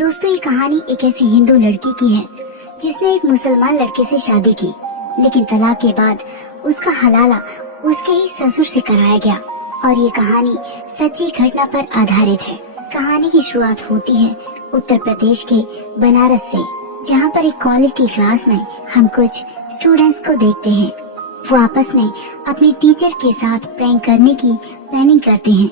दोस्तों, ये कहानी एक ऐसी हिंदू लड़की की है जिसने एक मुसलमान लड़के से शादी की, लेकिन तलाक के बाद उसका हलाला उसके ही ससुर से कराया गया। और ये कहानी सच्ची घटना पर आधारित है। कहानी की शुरुआत होती है उत्तर प्रदेश के बनारस से, जहाँ पर एक कॉलेज की क्लास में हम कुछ स्टूडेंट्स को देखते हैं। वो आपस में अपने टीचर के साथ प्रैंक करने की प्लानिंग करते हैं,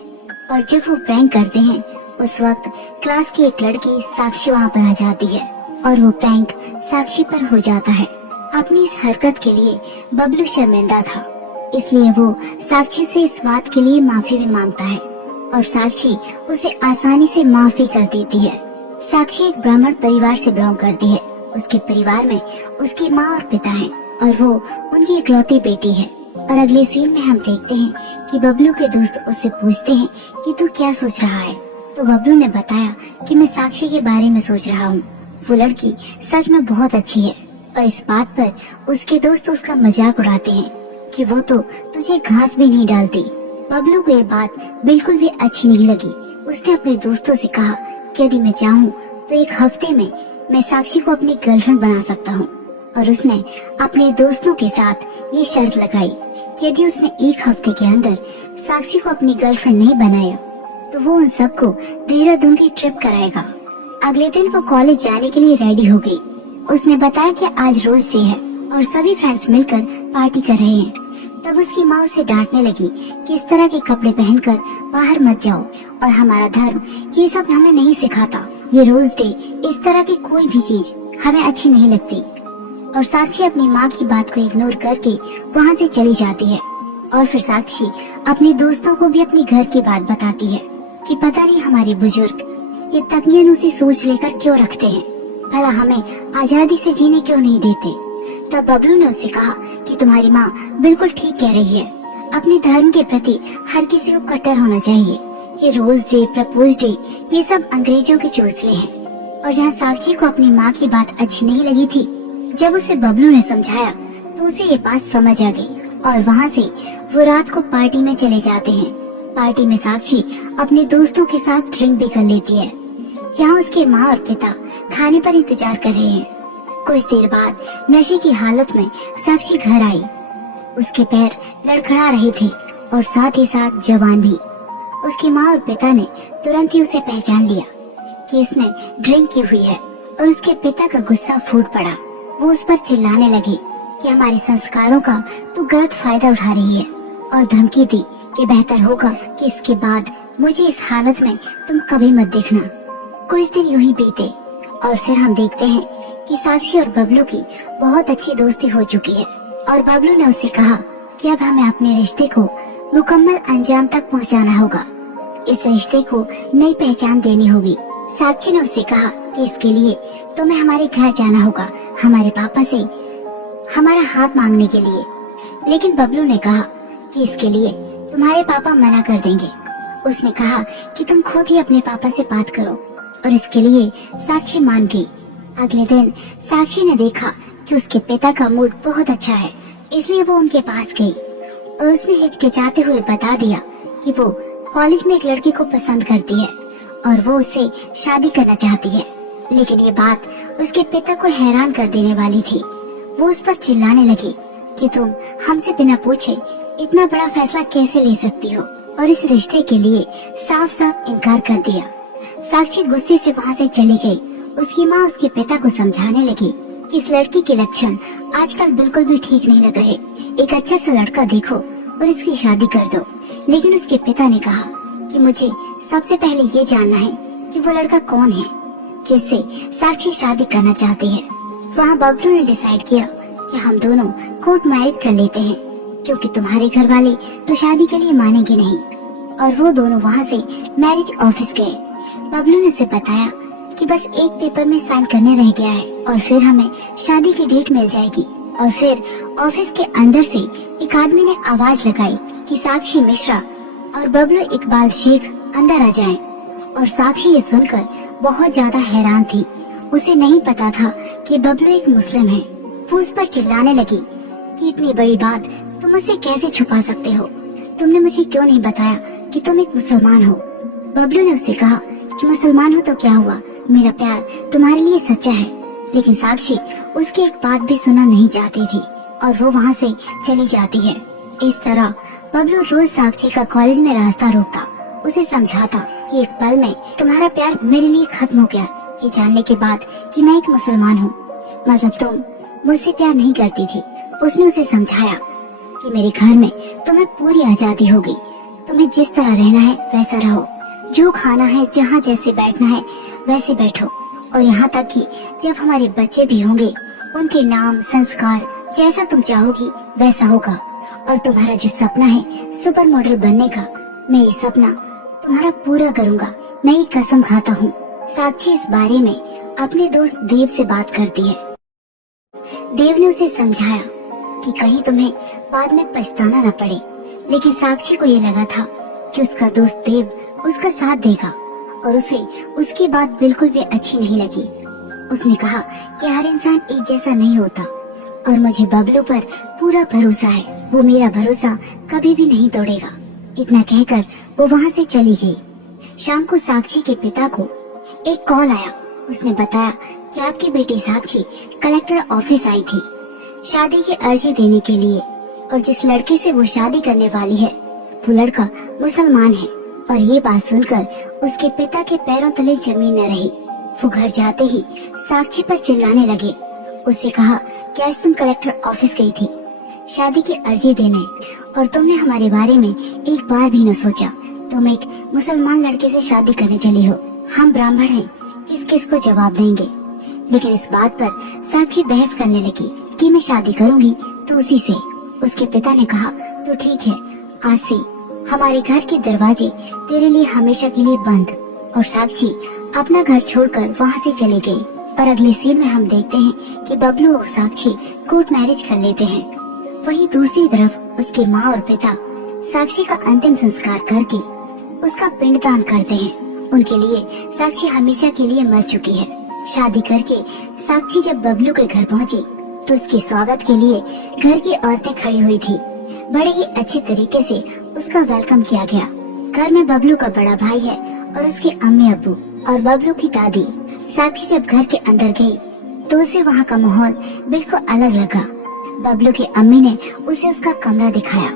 और जब वो प्रैंक करते हैं उस वक्त क्लास की एक लड़की साक्षी वहाँ पर आ जाती है और वो प्रैंक साक्षी पर हो जाता है। अपनी इस हरकत के लिए बबलू शर्मिंदा था, इसलिए वो साक्षी से इस बात के लिए माफी भी मांगता है और साक्षी उसे आसानी से माफी कर देती है। साक्षी एक ब्राह्मण परिवार से बिलोंग करती है। उसके परिवार में उसकी माँ और पिता हैं और वो उनकी इकलौती बेटी है। और अगले सीन में हम देखते हैं कि बबलू के दोस्त उससे पूछते हैं कि तू क्या सोच रहा है। तो बबलू ने बताया कि मैं साक्षी के बारे में सोच रहा हूँ। वो लड़की सच में बहुत अच्छी है। और इस बात पर उसके दोस्त उसका मजाक उड़ाते हैं कि वो तो तुझे घास भी नहीं डालती। बबलू को ये बात बिल्कुल भी अच्छी नहीं लगी। उसने अपने दोस्तों से कहा कि यदि मैं चाहूँ तो एक हफ्ते में मैं साक्षी को अपनी गर्लफ्रेंड बना सकता हूँ। और उसने अपने दोस्तों के साथ ये शर्त लगाई कि यदि उसने एक हफ्ते के अंदर साक्षी को अपनी गर्लफ्रेंड नहीं बनाया तो वो उन सबको देहरादून की ट्रिप कराएगा। अगले दिन वो कॉलेज जाने के लिए रेडी हो गई। उसने बताया कि आज रोज डे है और सभी फ्रेंड्स मिलकर पार्टी कर रहे हैं। तब उसकी माँ उसे डांटने लगी कि इस तरह के कपड़े पहनकर बाहर मत जाओ और हमारा धर्म ये सब हमें नहीं सिखाता। ये रोज डे इस तरह की कोई भी चीज हमें अच्छी नहीं लगती। और साक्षी अपनी माँ की बात को इग्नोर करके वहाँ से चली जाती है। और फिर साक्षी अपने दोस्तों को भी अपनी घर की बात बताती है कि पता नहीं हमारे बुजुर्ग ये तकनीकी सोच लेकर क्यों रखते हैं, भला हमें आजादी से जीने क्यों नहीं देते। तब बबलू ने उससे कहा कि तुम्हारी माँ बिल्कुल ठीक कह रही है। अपने धर्म के प्रति हर किसी को कट्टर होना चाहिए। ये रोज डे, प्रपोज डे, ये सब अंग्रेजों के चोचले हैं। और जहाँ साक्षी को अपनी माँ की बात अच्छी नहीं लगी थी, जब उसे बबलू ने समझाया तो उसे ये बात समझ आ गई। और वहाँ से वो रात को पार्टी में चले जाते हैं। पार्टी में साक्षी अपने दोस्तों के साथ ड्रिंक भी कर लेती है। यहाँ उसके माँ और पिता खाने पर इंतजार कर रहे हैं। कुछ देर बाद नशे की हालत में साक्षी घर आई। उसके पैर लड़खड़ा रहे थे और साथ ही साथ जवान भी। उसकी माँ और पिता ने तुरंत ही उसे पहचान लिया कि इसने ड्रिंक की हुई है और उसके पिता का गुस्सा फूट पड़ा। वो उस पर चिल्लाने लगी कि हमारे संस्कारों का तू गलत फायदा उठा रही है और धमकी दी कि बेहतर होगा कि इसके बाद मुझे इस हालत में तुम कभी मत देखना। कुछ दिन यूं ही बीते और फिर हम देखते हैं कि साक्षी और बबलू की बहुत अच्छी दोस्ती हो चुकी है। और बबलू ने उससे कहा कि अब हमें अपने रिश्ते को मुकम्मल अंजाम तक पहुंचाना होगा। इस रिश्ते को नई पहचान देनी होगी। साक्षी ने उससे कहा कि इसके लिए तुम्हें हमारे घर जाना होगा, हमारे पापा से हमारा हाथ मांगने के लिए। लेकिन बबलू ने कहा कि इसके लिए तुम्हारे पापा मना कर देंगे। उसने कहा कि तुम खुद ही अपने पापा से बात करो और इसके लिए साक्षी मान गई। अगले दिन साक्षी ने देखा कि उसके पिता का मूड बहुत अच्छा है, इसलिए वो उनके पास गई और उसने हिचकिचाते हुए बता दिया कि वो कॉलेज में एक लड़की को पसंद करती है और वो उससे शादी करना चाहती है। लेकिन ये बात उसके पिता को हैरान कर देने वाली थी। वो उस पर चिल्लाने लगी कि तुम हमसे बिना पूछे इतना बड़ा फैसला कैसे ले सकती हो, और इस रिश्ते के लिए साफ साफ इनकार कर दिया। साक्षी गुस्से से वहाँ से चली गई। उसकी माँ उसके पिता को समझाने लगी कि इस लड़की के लक्षण आजकल बिल्कुल भी ठीक नहीं लग रहे। एक अच्छा सा लड़का देखो और इसकी शादी कर दो। लेकिन उसके पिता ने कहा कि मुझे सबसे पहले ये जानना है कि वो लड़का कौन है जिससे साक्षी शादी करना चाहती है। वहाँ बबलू ने डिसाइड किया कि हम दोनों कोर्ट मैरिज कर लेते हैं, क्योंकि तुम्हारे घर वाले तो शादी के लिए मानेंगे नहीं। और वो दोनों वहाँ से मैरिज ऑफिस गए। बबलू ने उसे बताया कि बस एक पेपर में साइन करने रह गया है और फिर हमें शादी की डेट मिल जाएगी। और फिर ऑफिस के अंदर से एक आदमी ने आवाज लगाई कि साक्षी मिश्रा और बबलू इकबाल शेख अंदर आ जाएं। और साक्षी ये सुनकर बहुत ज्यादा हैरान थी। उसे नहीं पता था कि बबलू एक मुस्लिम है। वो उस पर चिल्लाने लगी कि इतनी बड़ी बात तुम मुझसे कैसे छुपा सकते हो, तुमने मुझे क्यों नहीं बताया कि तुम एक मुसलमान हो। बबलू ने उससे कहा कि मुसलमान हो तो क्या हुआ, मेरा प्यार तुम्हारे लिए सच्चा है। लेकिन साक्षी उसकी एक बात भी सुनना नहीं चाहती थी और वो वहाँ से चली जाती है। इस तरह बबलू रोज साक्षी का कॉलेज में रास्ता रोकता, उसे समझाता कि एक पल में तुम्हारा प्यार मेरे लिए खत्म हो गया, ये जानने के बाद कि मैं एक मुसलमान हूँ। मतलब तुम मुझसे प्यार नहीं करती थी। उसने उसे समझाया कि मेरे घर में तुम्हें पूरी आजादी होगी, तुम्हें जिस तरह रहना है वैसा रहो, जो खाना है जहाँ जैसे बैठना है वैसे बैठो, और यहाँ तक कि जब हमारे बच्चे भी होंगे उनके नाम संस्कार जैसा तुम चाहोगी वैसा होगा। और तुम्हारा जो सपना है सुपर मॉडल बनने का, मैं ये सपना तुम्हारा पूरा करूँगा, मैं ये कसम खाता हूँ। साक्षी इस बारे में अपने दोस्त देव से बात करती है। देव ने उसे समझाया कि कहीं तुम्हें बाद में पछताना न पड़े, लेकिन साक्षी को ये लगा था कि उसका दोस्त देव उसका साथ देगा और उसे उसकी बात बिल्कुल भी अच्छी नहीं लगी। उसने कहा कि हर इंसान एक जैसा नहीं होता और मुझे बबलू पर पूरा भरोसा है, वो मेरा भरोसा कभी भी नहीं तोड़ेगा। इतना कहकर वो वहाँ से चली गई। शाम को साक्षी के पिता को एक कॉल आया। उसने बताया कि आपकी बेटी साक्षी कलेक्टर ऑफिस आई थी शादी की अर्जी देने के लिए, और जिस लड़के से वो शादी करने वाली है वो लड़का मुसलमान है। और ये बात सुनकर उसके पिता के पैरों तले जमीन न रही। वो घर जाते ही साक्षी पर चिल्लाने लगे। उससे कहा कि आज तुम कलेक्टर ऑफिस गई थी शादी की अर्जी देने, और तुमने हमारे बारे में एक बार भी न सोचा। तुम एक मुसलमान लड़के से शादी करने चली हो, हम ब्राह्मण हैं, किस किस को जवाब देंगे। लेकिन इस बात पर साक्षी बहस करने लगी कि मैं शादी करूंगी तो उसी से। उसके पिता ने कहा तो ठीक है, आज से हमारे घर के दरवाजे तेरे लिए हमेशा के लिए बंद। और साक्षी अपना घर छोड़कर वहाँ से चले गई। और अगले सीन में हम देखते हैं कि बबलू और साक्षी कोर्ट मैरिज कर लेते हैं। वहीं दूसरी तरफ उसकी माँ और पिता साक्षी का अंतिम संस्कार करके उसका पिंडदान करते हैं। उनके लिए साक्षी हमेशा के लिए मर चुकी है। शादी करके साक्षी जब बबलू के घर पहुंची तो उसके स्वागत के लिए घर की औरतें खड़ी हुई थी। बड़े ही अच्छे तरीके से उसका वेलकम किया गया। घर में बबलू का बड़ा भाई है और उसके अम्मी अब्बू और बबलू की दादी। साक्षी जब घर के अंदर गई तो उसे वहाँ का माहौल बिल्कुल अलग लगा। बबलू की अम्मी ने उसे उसका कमरा दिखाया।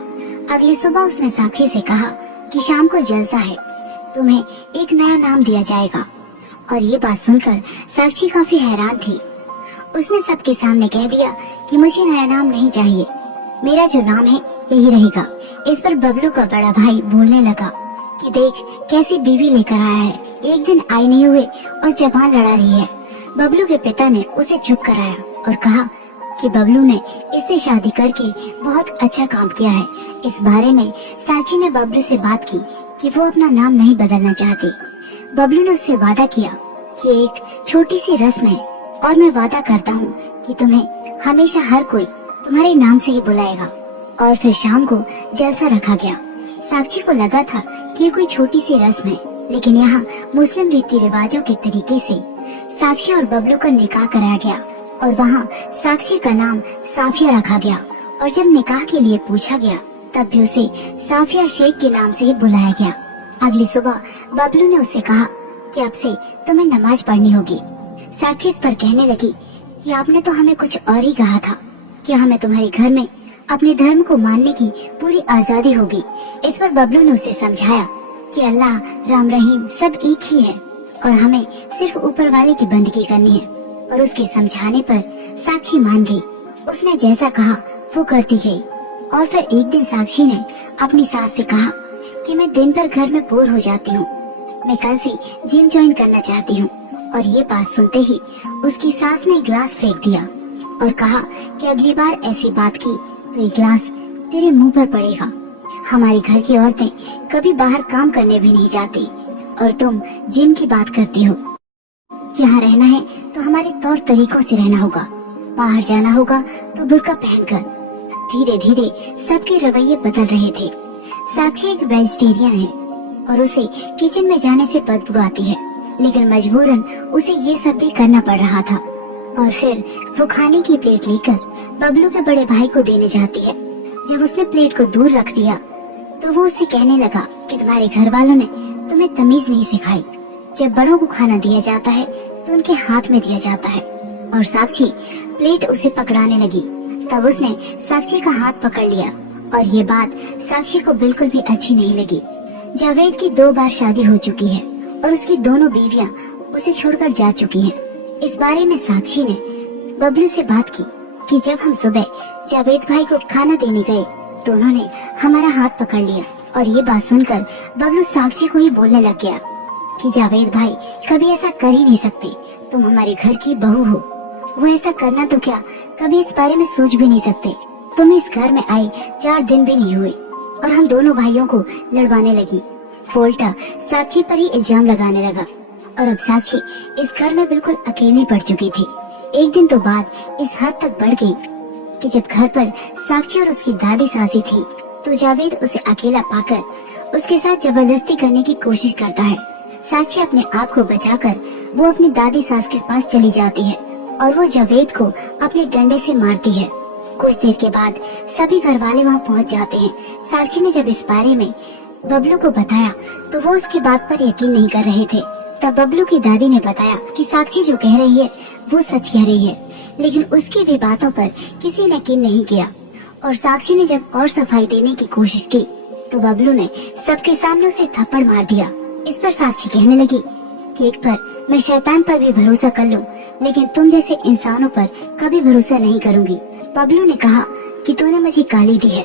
अगली सुबह उसने साक्षी से कहा कि शाम को जलसा है, तुम्हें एक नया नाम दिया जाएगा। और ये बात सुनकर साक्षी काफी हैरान थी। उसने सबके सामने कह दिया कि मुझे नया नाम नहीं चाहिए, मेरा जो नाम है यही रहेगा। इस पर बबलू का बड़ा भाई बोलने लगा कि देख कैसी बीवी लेकर आया है, एक दिन आए नहीं हुए और जबान लड़ा रही है। बबलू के पिता ने उसे चुप कराया और कहा कि बबलू ने इससे शादी करके बहुत अच्छा काम किया है। इस बारे में साक्षी ने बबलू से बात की कि वो अपना नाम नहीं बदलना चाहती। बबलू ने उससे वादा किया कि एक छोटी सी रस्म है और मैं वादा करता हूँ कि तुम्हें हमेशा हर कोई तुम्हारे नाम से ही बुलाएगा। और फिर शाम को जलसा रखा गया। साक्षी को लगा था कि ये कोई छोटी सी रस्म है, लेकिन यहाँ मुस्लिम रीति रिवाजों के तरीके से साक्षी और बबलू का निकाह कराया गया और वहाँ साक्षी का नाम साफिया रखा गया। और जब निकाह के लिए पूछा गया तब भी उसे साफिया शेख के नाम से ही बुलाया गया। अगली सुबह बबलू ने उसे कहा कि अब से तुम्हें नमाज पढ़नी होगी। साक्षी इस पर कहने लगी कि आपने तो हमें कुछ और ही कहा था कि हमें तुम्हारे घर में अपने धर्म को मानने की पूरी आजादी होगी। इस पर बबलू ने उसे समझाया कि अल्लाह राम रहीम सब एक ही है और हमें सिर्फ ऊपर वाले की बंदगी करनी है। और उसके समझाने पर साक्षी मान गई। उसने जैसा कहा वो करती गई। और फिर एक दिन साक्षी ने अपनी सास से कहा कि मैं दिन भर घर में बोर हो जाती हूँ, मैं कल से जिम ज्वाइन करना चाहती हूँ। और ये बात सुनते ही उसकी सास ने गिलास फेंक दिया और कहा कि अगली बार ऐसी बात की तो ये गिलास तेरे मुंह पर पड़ेगा। हमारे घर की औरतें कभी बाहर काम करने भी नहीं जाती और तुम जिम की बात करती हो। यहाँ रहना है तो हमारे तौर तरीकों से रहना होगा, बाहर जाना होगा तो बुर्का पहनकर। धीरे धीरे सबके रवैये बदल रहे थे। साक्षी एक वेजिटेरियन है और उसे किचन में जाने से बदबू आती है, लेकिन मजबूरन उसे ये सब भी करना पड़ रहा था। और फिर वो खाने की प्लेट लेकर बबलू के बड़े भाई को देने जाती है। जब उसने प्लेट को दूर रख दिया तो वो उससे कहने लगा कि तुम्हारे घर वालों ने तुम्हें तमीज नहीं सिखाई, जब बड़ों को खाना दिया जाता है तो उनके हाथ में दिया जाता है, और साक्षी प्लेट उसे पकड़ाने लगी। तब उसने साक्षी का हाथ पकड़ लिया और ये बात साक्षी को बिल्कुल भी अच्छी नहीं लगी। जावेद की 2 बार शादी हो चुकी है और उसकी दोनों बीवियां उसे छोड़कर जा चुकी हैं। इस बारे में साक्षी ने बबलू से बात की कि जब हम सुबह जावेद भाई को खाना देने गए तो उन्होंने हमारा हाथ पकड़ लिया। और ये बात सुनकर बबलू साक्षी को ही बोलने लग गया कि जावेद भाई कभी ऐसा कर ही नहीं सकते, तुम हमारे घर की बहू हो, वो ऐसा करना तो क्या कभी इस बारे में सोच भी नहीं सकते। तुम इस घर में आए 4 दिन भी नहीं हुए और हम दोनों भाइयों को लड़वाने लगी। वो उल्टा साक्षी पर ही इल्जाम लगाने लगा और अब साक्षी इस घर में बिल्कुल अकेली पड़ चुकी थी। एक दिन तो बात इस हद तक बढ़ गई कि जब घर पर साक्षी और उसकी दादी सासी थी तो जावेद उसे अकेला पाकर उसके साथ जबरदस्ती करने की कोशिश करता है। साक्षी अपने आप को बचाकर वो अपनी दादी सास के पास चली जाती है और वो जावेद को अपने डंडे से मारती है। कुछ देर के बाद सभी घर वाले वहाँ पहुँच जाते हैं। साक्षी ने जब इस बारे में बबलू को बताया तो वो उसकी बात पर यकीन नहीं कर रहे थे। तब बबलू की दादी ने बताया कि साक्षी जो कह रही है वो सच कह रही है, लेकिन उसकी भी बातों पर किसी ने यकीन नहीं किया। और साक्षी ने जब और सफाई देने की कोशिश की तो बबलू ने सबके सामने उसे थप्पड़ मार दिया। इस पर साक्षी कहने लगी कि एक पर मैं शैतान पर भी भरोसा कर लूं, लेकिन तुम जैसे इंसानों पर कभी भरोसा नहीं करूंगी। बबलू ने कहा कि तूने मुझे गाली दी है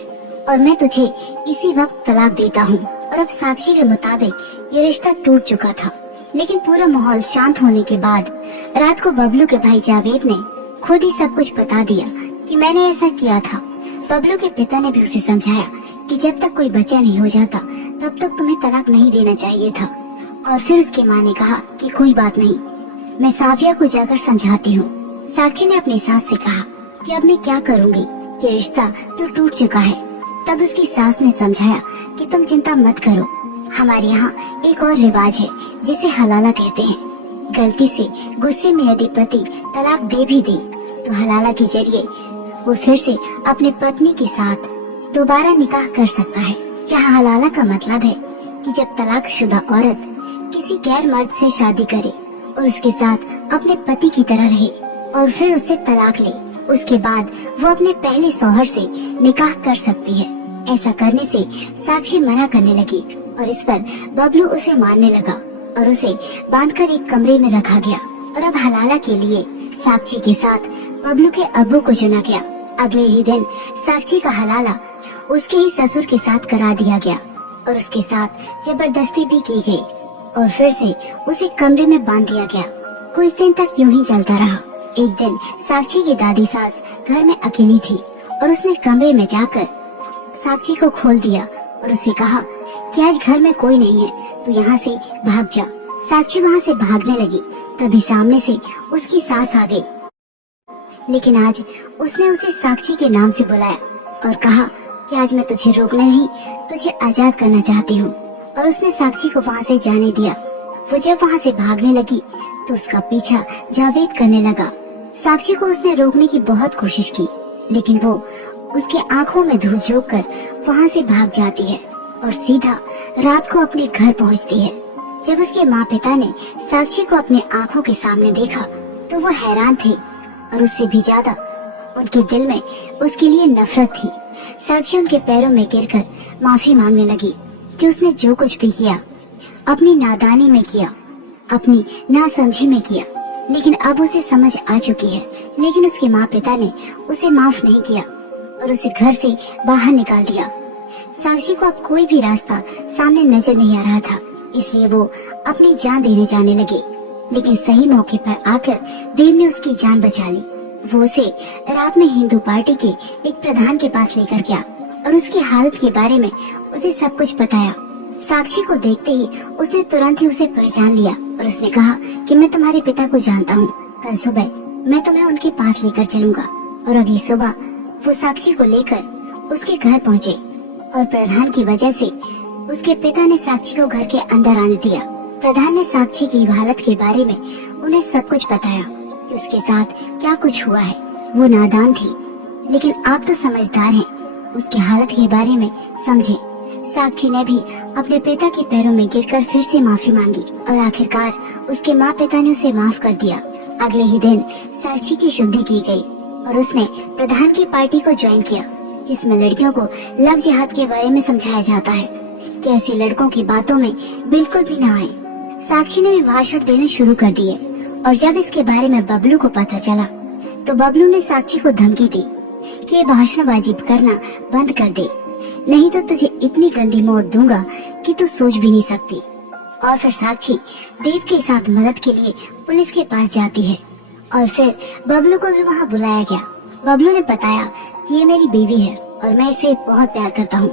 और मैं तुझे इसी वक्त तलाक देता हूँ। और अब साक्षी के मुताबिक ये रिश्ता टूट चुका था। लेकिन पूरा माहौल शांत होने के बाद रात को बबलू के भाई जावेद ने खुद ही सब कुछ बता दिया कि मैंने ऐसा किया था। बबलू के पिता ने भी उसे समझाया कि जब तक कोई बच्चा नहीं हो जाता तब तक तुम्हें तलाक नहीं देना चाहिए था। और फिर उसकी माँ ने कहा कि कोई बात नहीं, मैं साफिया को जाकर समझाती हूँ। साक्षी ने अपनी सास से कहा कि अब मैं क्या करूँगी, ये रिश्ता तो टूट चुका है। तब उसकी सास ने समझाया कि तुम चिंता मत करो, हमारे यहाँ एक और रिवाज है जिसे हलाला कहते हैं। गलती से गुस्से में यदि पति तलाक दे भी दे तो हलाला के जरिए वो फिर से अपनी पत्नी के साथ दोबारा निकाह कर सकता है। यहाँ हलाला का मतलब है कि जब तलाकशुदा औरत किसी गैर मर्द से शादी करे और उसके साथ अपने पति की तरह रहे और फिर उससे तलाक ले, उसके बाद वो अपने पहले शौहर से निकाह कर सकती है। ऐसा करने से साक्षी मना करने लगी और इस पर बबलू उसे मारने लगा और उसे बांधकर एक कमरे में रखा गया। और अब हलाला के लिए साक्षी के साथ बबलू के अब्बू को चुना गया। अगले ही दिन साक्षी का हलाला उसके ही ससुर के साथ करा दिया गया और उसके साथ जबरदस्ती भी की गई और फिर से उसे कमरे में बांध दिया गया। कुछ दिन तक यूं ही चलता रहा। एक दिन साक्षी की दादी सास घर में अकेली थी और उसने कमरे में जाकर साक्षी को खोल दिया और उसे कहा कि आज घर में कोई नहीं है, तो यहाँ से भाग जा। साक्षी वहाँ से भागने लगी, तभी सामने से उसकी सास आ गई। लेकिन आज उसने उसे साक्षी के नाम से बुलाया और कहा कि आज मैं तुझे रोकना नहीं, तुझे आजाद करना चाहती हूँ। और उसने साक्षी को वहाँ से जाने दिया। वो जब वहाँ से भागने लगी तो उसका पीछा जावेद करने लगा। साक्षी को उसने रोकने की बहुत कोशिश की, लेकिन वो उसकी आंखों में धूल झोंक कर वहाँ से भाग जाती है और सीधा रात को अपने घर पहुँचती है। जब उसके माँ पिता ने साक्षी को अपने आंखों के सामने देखा तो वो हैरान थे और उससे भी ज्यादा उनके दिल में उसके लिए नफरत थी। साक्षी उनके पैरों में गिरकर माफी मांगने लगी कि उसने जो कुछ भी किया अपनी नादानी में किया, अपनी नासमझी में किया, लेकिन अब उसे समझ आ चुकी है। लेकिन उसके माँ पिता ने उसे माफ नहीं किया और उसे घर से बाहर निकाल दिया। साक्षी को अब कोई भी रास्ता सामने नजर नहीं आ रहा था, इसलिए वो अपनी जान देने जाने लगी। लेकिन सही मौके पर आकर देव ने उसकी जान बचा ली। वो उसे रात में हिंदू पार्टी के एक प्रधान के पास लेकर गया और उसकी हालत के बारे में उसे सब कुछ बताया। साक्षी को देखते ही उसने तुरंत ही उसे पहचान लिया और उसने कहा कि मैं तुम्हारे पिता को जानता हूँ, कल सुबह मैं तुम्हें उनके पास लेकर चलूंगा। और अगली सुबह वो साक्षी को लेकर उसके घर पहुँचे और प्रधान की वजह से उसके पिता ने साक्षी को घर के अंदर आने दिया। प्रधान ने साक्षी की हालत के बारे में उन्हें सब कुछ बताया कि उसके साथ क्या कुछ हुआ है। वो नादान थी, लेकिन आप तो समझदार हैं, उसकी हालत के बारे में समझे। साक्षी ने भी अपने पिता के पैरों में गिरकर फिर से माफी मांगी और आखिरकार उसके माँ पिता ने उसे माफ कर दिया। अगले ही दिन साक्षी की शुद्धि की गई और उसने प्रधान की पार्टी को ज्वाइन किया, जिसमें लड़कियों को लव जिहाद के बारे में समझाया जाता है कि ऐसी लड़कों की बातों में बिल्कुल भी ना आए। साक्षी ने भी भाषण देने शुरू कर दिए और जब इसके बारे में बबलू को पता चला तो बबलू ने साक्षी को धमकी दी कि ये भाषणबाजी करना बंद कर दे, नहीं तो तुझे इतनी गंदी मौत दूंगा कि तू सोच भी नहीं सकती। और फिर साक्षी देव के साथ मदद के लिए पुलिस के पास जाती है और फिर बबलू को भी वहाँ बुलाया गया। बबलू ने बताया कि ये मेरी बीवी है और मैं इसे बहुत प्यार करता हूँ।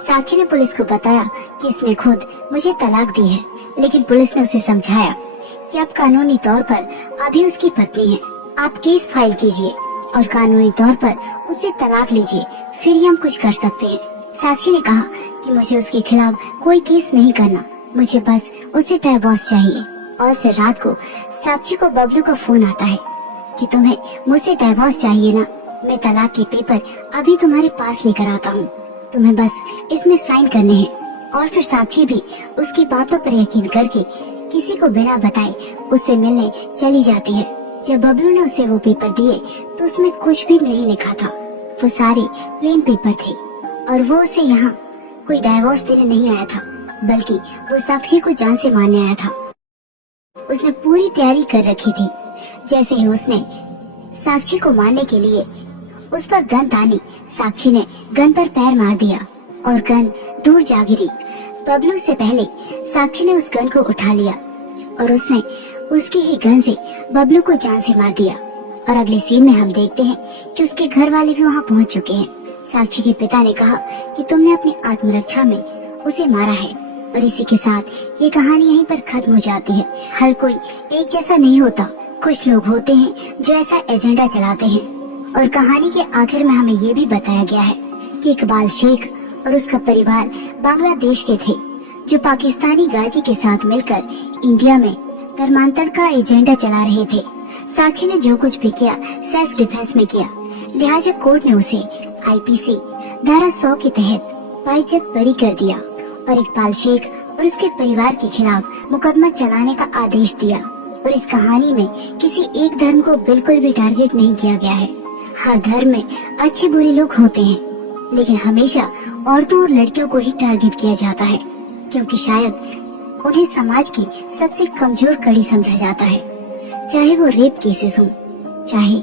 साक्षी ने पुलिस को बताया कि इसने खुद मुझे तलाक दी है, लेकिन पुलिस ने उसे समझाया कि आप कानूनी तौर पर अभी उसकी पत्नी है, आप केस फाइल कीजिए और कानूनी तौर पर उससे तलाक लीजिए, फिर ही हम कुछ कर सकते हैं। साक्षी ने कहा कि मुझे उसके खिलाफ कोई केस नहीं करना, मुझे बस उससे डाइवोर्स चाहिए। और फिर रात को साक्षी को बबलू का फोन आता है कि तुम्हें मुझसे डाइवोर्स चाहिए ना, मैं तलाक के पेपर अभी तुम्हारे पास लेकर आता हूँ, तुम्हें बस इसमें साइन करने हैं। और फिर साक्षी भी उसकी बातों पर यकीन करके किसी को बिना बताए उससे मिलने चली जाती है। जब बबलू ने उसे वो पेपर दिए तो उसमें कुछ भी नहीं लिखा था, वो सारे प्लेन पेपर थे और वो उसे यहाँ कोई डाइवोर्स देने नहीं आया था, बल्कि वो साक्षी को जान से मारने आया था। उसने पूरी तैयारी कर रखी थी। जैसे ही उसने साक्षी को मारने के लिए उस पर गन तानी, साक्षी ने गन पर पैर मार दिया और गन दूर जा गिरी। बबलू से पहले साक्षी ने उस गन को उठा लिया और उसने उसकी ही गन से बबलू को जान से मार दिया। और अगले सीन में हम देखते हैं कि उसके घर वाले भी वहाँ पहुँच चुके हैं। साक्षी के पिता ने कहा कि तुमने अपनी आत्मरक्षा में उसे मारा है। और इसी के साथ ये कहानी यहीं पर खत्म हो जाती है। हर कोई एक जैसा नहीं होता, कुछ लोग होते हैं जो ऐसा एजेंडा चलाते हैं। और कहानी के आखिर में हमें ये भी बताया गया है कि इकबाल शेख और उसका परिवार बांग्लादेश के थे, जो पाकिस्तानी गाजी के साथ मिलकर इंडिया में धर्मांतरण का एजेंडा चला रहे थे। साक्षी ने जो कुछ भी किया सेल्फ डिफेंस में किया, लिहाजा कोर्ट ने उसे आईपीसी धारा 100 के तहत बाइज्जत बरी कर दिया और इकबाल शेख और उसके परिवार के खिलाफ मुकदमा चलाने का आदेश दिया। और इस कहानी में किसी एक धर्म को बिल्कुल भी टारगेट नहीं किया गया है। हर धर्म में अच्छे बुरे लोग होते हैं, लेकिन हमेशा औरतों और लड़कियों को ही टारगेट किया जाता है, क्योंकि शायद उन्हें समाज की सबसे कमजोर कड़ी समझा जाता है। चाहे वो रेप केसेस हों, चाहे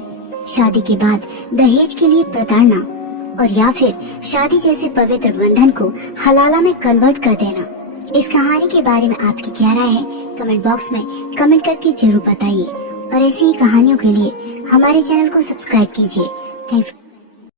शादी के बाद दहेज के लिए प्रताड़ना, और या फिर शादी जैसे पवित्र बंधन को हलाला में कन्वर्ट कर देना। इस कहानी के बारे में आपकी क्या राय है, कमेंट बॉक्स में कमेंट करके जरूर बताइए। और ऐसी ही कहानियों के लिए हमारे चैनल को सब्सक्राइब कीजिए। थैंक्स।